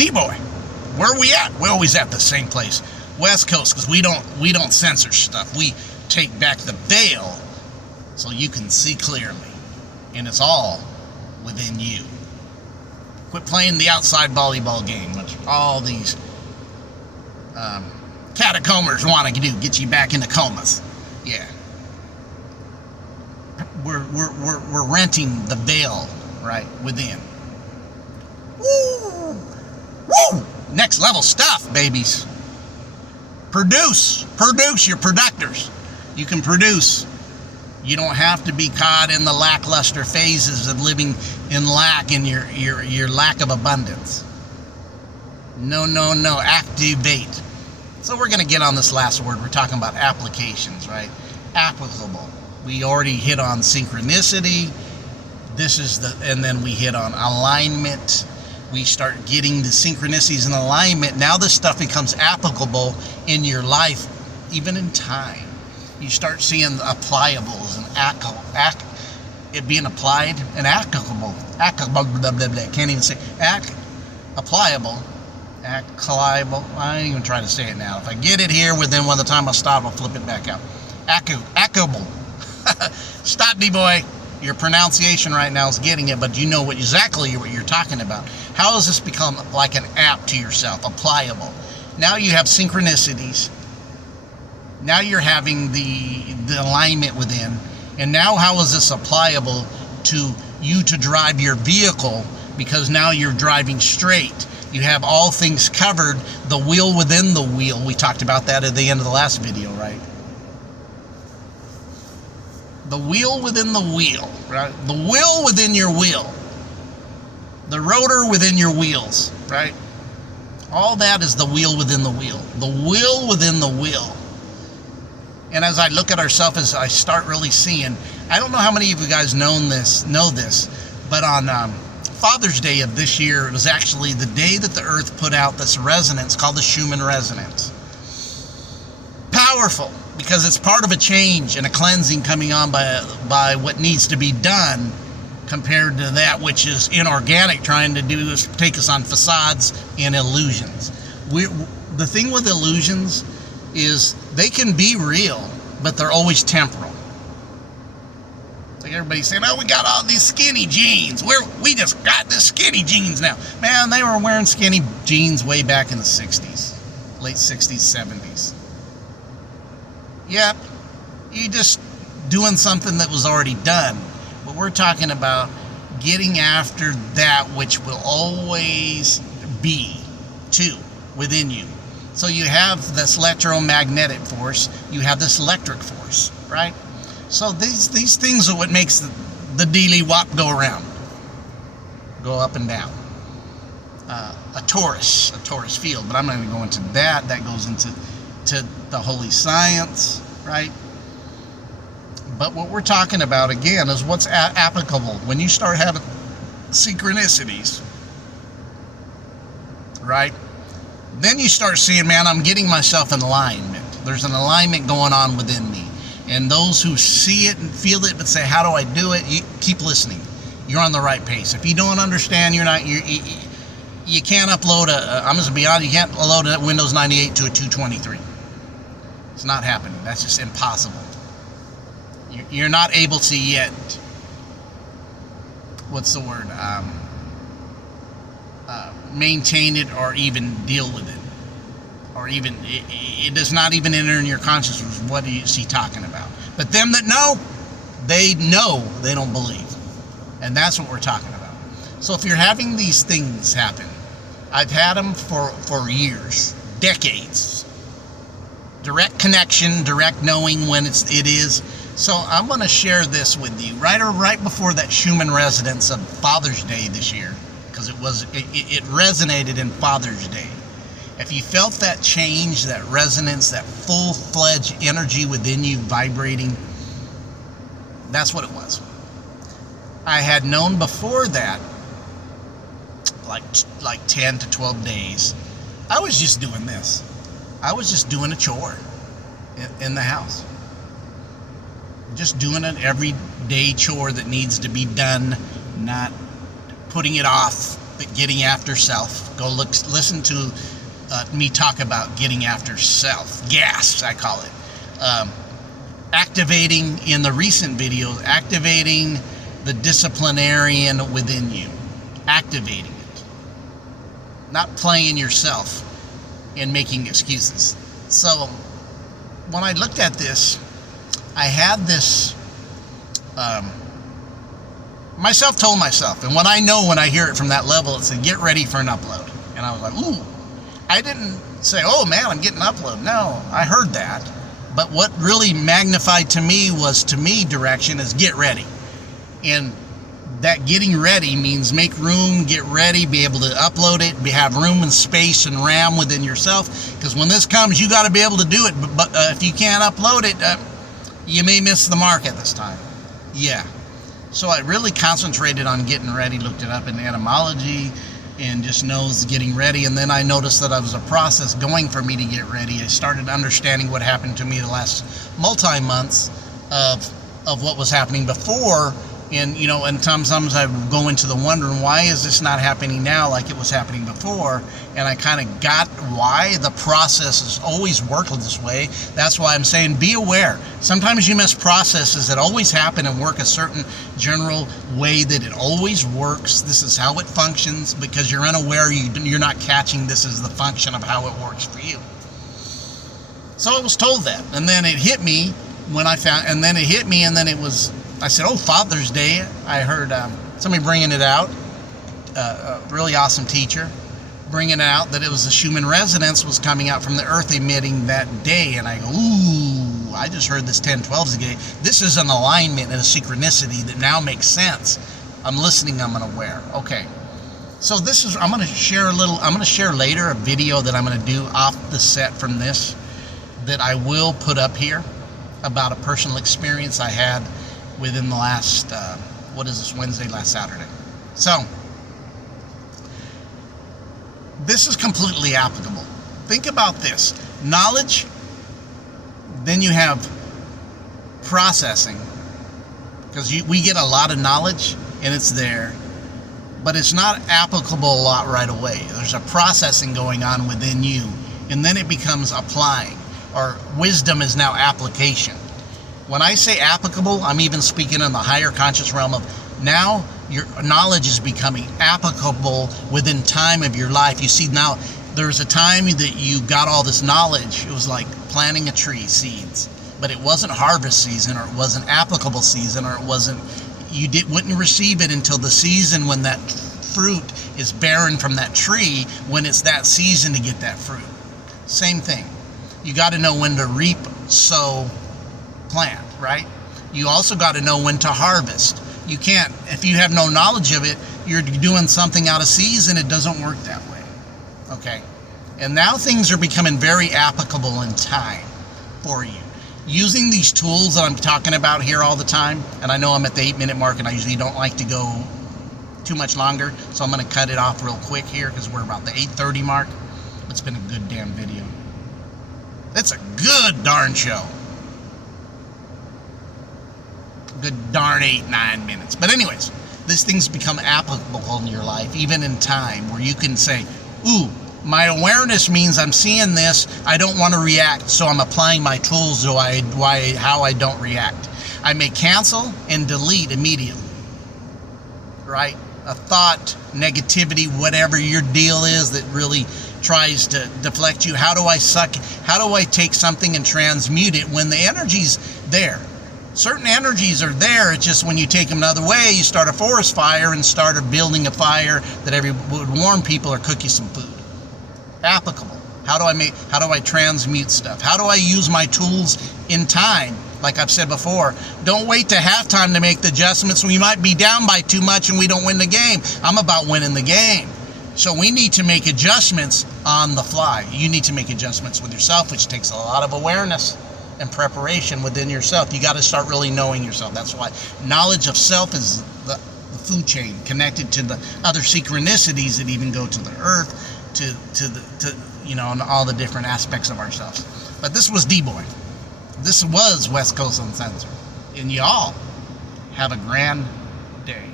D-Boy. Where are we at? We're always at the same place. West Coast, because we don't censor stuff. We take back the veil so you can see clearly. And it's all within you. Quit playing the outside volleyball game, which all these catacombers want to do, get you back into comas. Yeah. We're renting the veil, right, within. Woo! Woo! Next level stuff, babies. Produce. You're productors. You can produce. You don't have to be caught in the lackluster phases of living in lack in your lack of abundance. No. Activate. So we're going to get on this last word. We're talking about applications, right? Applicable. We already hit on synchronicity. And then we hit on alignment. We start getting the synchronicities and alignment. Now this stuff becomes applicable in your life, even in time. You start seeing appliables and it being applied and applicable. Can't even say applicable. I ain't even try to say it now. If I get it here within one of the time I'll stop, I'll flip it back out. Applicable. Stop, D-Boy. Your pronunciation right now is getting it, but you know exactly what you're talking about. How has this become like an app to yourself? Applicable. Now you have synchronicities. Now you're having the alignment within. And now how is this applicable to you to drive your vehicle? Because now you're driving straight. You have all things covered. The wheel within the wheel. We talked about that at the end of the last video, right? The wheel within the wheel, right? The wheel within your wheel. The rotor within your wheels, right? All that is the wheel within the wheel. The wheel within the wheel. And as I look at ourselves, as I start really seeing, I don't know how many of you guys know this, but on Father's Day of this year, it was actually the day that the Earth put out this resonance called the Schumann resonance. Powerful, because it's part of a change and a cleansing coming on by what needs to be done compared to that which is inorganic, trying to do is take us on facades and illusions. The thing with illusions is they can be real, but they're always temporal. Like everybody's saying, oh, we got all these skinny jeans. We just got the skinny jeans now. Man, they were wearing skinny jeans way back in the 60s, late 60s, 70s. Yep, you just doing something that was already done. But we're talking about getting after that which will always be too within you. So you have this electromagnetic force, you have this electric force, right? So these things are what makes the dealy wop go around, go up and down. A torus field, but I'm not going to go into that. That goes into the holy science, right? But what we're talking about again is what's applicable when you start having synchronicities, right? Then you start seeing, man, I'm getting myself in alignment. There's an alignment going on within me. And those who see it and feel it but say, how do I do it? You keep listening. You're on the right pace. If you don't understand, you can't upload I'm just going to be honest, you can't load a Windows 98 to a 223. It's not happening. That's just impossible. You're not able to yet, what's the word, maintain it or even deal with it. Or even, it does not even enter in your consciousness. What is he talking about? But them that know, they don't believe. And that's what we're talking about. So if you're having these things happen, I've had them for years, decades. Direct connection, direct knowing when it is. So I'm going to share this with you right before that Schumann resonance of Father's Day this year, because it resonated in Father's Day. If you felt that change, that resonance, that full-fledged energy within you vibrating, that's what it was. I had known before that, like 10 to 12 days, I was just doing this. I was just doing a chore in the house. Just doing an everyday chore that needs to be done, not putting it off But getting after self. Go listen to me talk about getting after self. Gas, I call it. Activating, in the recent videos, activating the disciplinarian within you. Activating it. Not playing yourself and making excuses. So when I looked at this, I had this, myself told myself, and when I hear it from that level, it said, get ready for an upload. And I was like, ooh. I didn't say, oh man, I'm getting an upload. No, I heard that. But what really magnified to me was, to me, direction is get ready. And that getting ready means make room, get ready, be able to upload it, have room and space and RAM within yourself. Because when this comes, you got to be able to do it. But if you can't upload it, you may miss the mark at this time. Yeah. So I really concentrated on getting ready, looked it up in etymology, and just knows getting ready. And then I noticed that it was a process going for me to get ready. I started understanding what happened to me the last multi-months of what was happening before. And, you know, and sometimes I would go into the wondering, why is this not happening now like it was happening before? And I kind of got why the process has always worked this way. That's why I'm saying be aware. Sometimes you miss processes that always happen and work a certain general way that it always works. This is how it functions, because you're unaware, you're not catching this as the function of how it works for you. So I was told that. And then it hit me when I found, and then it hit me, and then it was, I said, oh, Father's Day. I heard somebody bringing it out, a really awesome teacher, bringing it out that it was the Schumann resonance was coming out from the Earth emitting that day. And I go, ooh, I just heard this 10-12s again. This is an alignment and a synchronicity that now makes sense. I'm listening, I'm unaware. Okay. So this is, I'm going to share later a video that I'm going to do off the set from this that I will put up here about a personal experience I had within the last, last Saturday. So, this is completely applicable. Think about this. Knowledge, then you have processing, because we get a lot of knowledge and it's there, but it's not applicable a lot right away. There's a processing going on within you, and then it becomes applying, or wisdom is now application. When I say applicable, I'm even speaking in the higher conscious realm of now your knowledge is becoming applicable within time of your life. You see, now there's a time that you got all this knowledge. It was like planting a tree, seeds, but it wasn't harvest season, or it wasn't applicable season, or it wasn't, wouldn't receive it until the season when that fruit is bearing from that tree, when it's that season to get that fruit. Same thing. You got to know when to reap, sow, plant, right? You also got to know when to harvest. You can't, if you have no knowledge of it, you're doing something out of season, it doesn't work that way. Okay? And now things are becoming very applicable in time for you. Using these tools that I'm talking about here all the time, and I know I'm at the 8-minute mark and I usually don't like to go too much longer, so I'm going to cut it off real quick here because we're about the 8:30 mark. It's been a good damn video. It's a good darn show. Good darn 8-9 minutes. But anyways, these things become applicable in your life, even in time, where you can say, ooh, my awareness means I'm seeing this, I don't want to react, so I'm applying my tools to how I don't react. I may cancel and delete immediately, right? A thought, negativity, whatever your deal is that really tries to deflect you. How do I take something and transmute it when the energy's there? Certain energies are there, it's just when you take them another way, you start a forest fire and start building a fire that would warm people or cook you some food. Applicable. How do I transmute stuff? How do I use my tools in time? Like I've said before, don't wait to halftime to make the adjustments. We might be down by too much and we don't win the game. I'm about winning the game. So we need to make adjustments on the fly. You need to make adjustments with yourself, which takes a lot of awareness and preparation within yourself. You got to start really knowing yourself. That's why knowledge of self is the food chain, connected to the other synchronicities that even go to the earth, and all the different aspects of ourselves. But this was D-Boy. This was West Coast Uncensored. And y'all have a grand day.